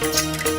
Música